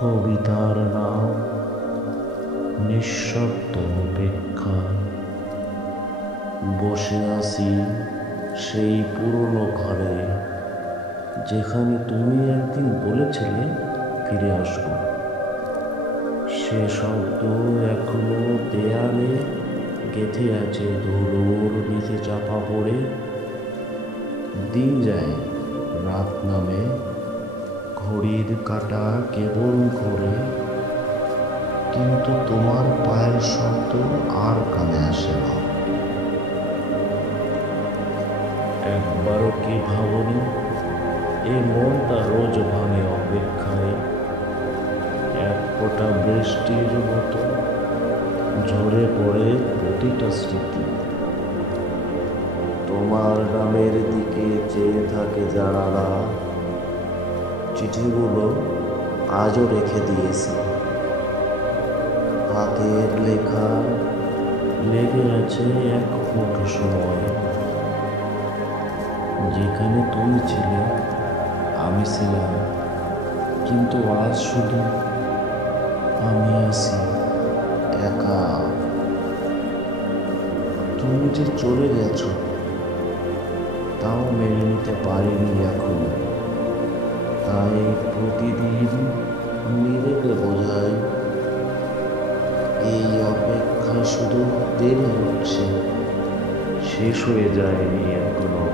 কবিতার নাম নিঃশব্দ অপেক্ষা। বসে আছি সেই পুরনো ঘরে, যেখানে তুমি একদিন বলেছিলে ফিরে আসবো। সে শব্দ এখনো দেয়ালে গেঁথে আছে ধুলোর নিচে চাপা পড়ে। দিন যায়, রাত নামে, ঘড়ির কাঁটা কেবল ঘোরে, কিন্তু তোমার পায়ের শব্দ আর কানে আসে না। একবারও কি ভাবনি এই মনটা রোজ ভাঙে অপেক্ষায়? এক ফোঁটা বৃষ্টির মতো ঝরে পড়ে প্রতিটা স্মৃতি। তোমার নামের দিকে চেয়ে থাকে যারা, চিঠিগুলো আজও রেখে দিয়েছি। হাতের লেখা লেগে আছে এক মুঠো সময়, যেখানে তুমি ছিলে আমি ছিলাম, কিন্তু আজ শুধু আমি আছি একা। তুমি যে চলে গেছো তাও মেনে নিতে পারিনি এখনো, তাই প্রতিদিন নীরবে বোঝাই এই অপেক্ষা শুধু দেরি হচ্ছে, শেষ হয়ে যায়নি এখনো।